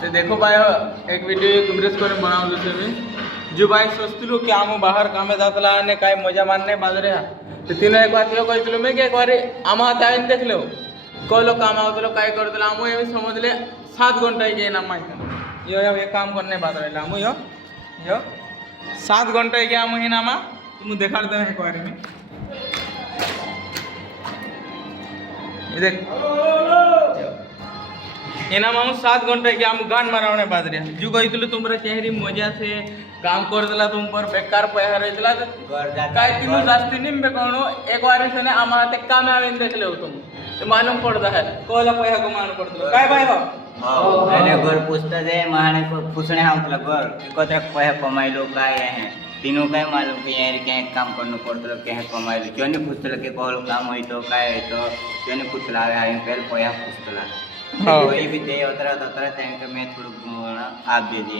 तो देखो भाई एक वीडियो कवरेज कर बनावलं से मी जो भाई सोचतलू की आम बाहेर कामे जातला आणि काय मजा मानणे बाजरे तर तिने एक बात यो कहतलो मी की एक बारी आम हात आईन देखलो कोलो काम आवतलो काय करतलो आम ये समजले 7 घंटा के ना माहिती यो ये काम करने बाजरे आम यो 7 घंटा के आम हिना मा तुम देखाड़ दे एक बारी में ये देख એનામાં હું 7 ઘંટા કે આમ ગાન મારવાને બાદ રહ્યા જો કહીતું તુમરે ચહેરી મજા છે કામ કરતલા તુમ પર બેકાર પૈસા રહેતલા કાઈ તીનું જાસ્તી નહીં બેકોણો એક વાર છે ને આમાં તે કામ આવીને દેખ લેવ તું તો માલુમ પડતા હે કોલા પૈસા કમાવાનું પડતું કાઈ ભાઈ હો એને ઘર પૂછતા જાય માણે પૂછણે આવતલા ઘર કોતરા પૈસા કમાઈ લો કાય હે तीनों का मालूम कि यार क्या काम करना पड़ता क्या कमाई क्यों नहीं पूछता कि कहलो काम हो तो क्या है तो क्यों नहीं पूछला पहले पैसा पूछता वही भी दे उतरा मैं थोड़ा आप दे दिए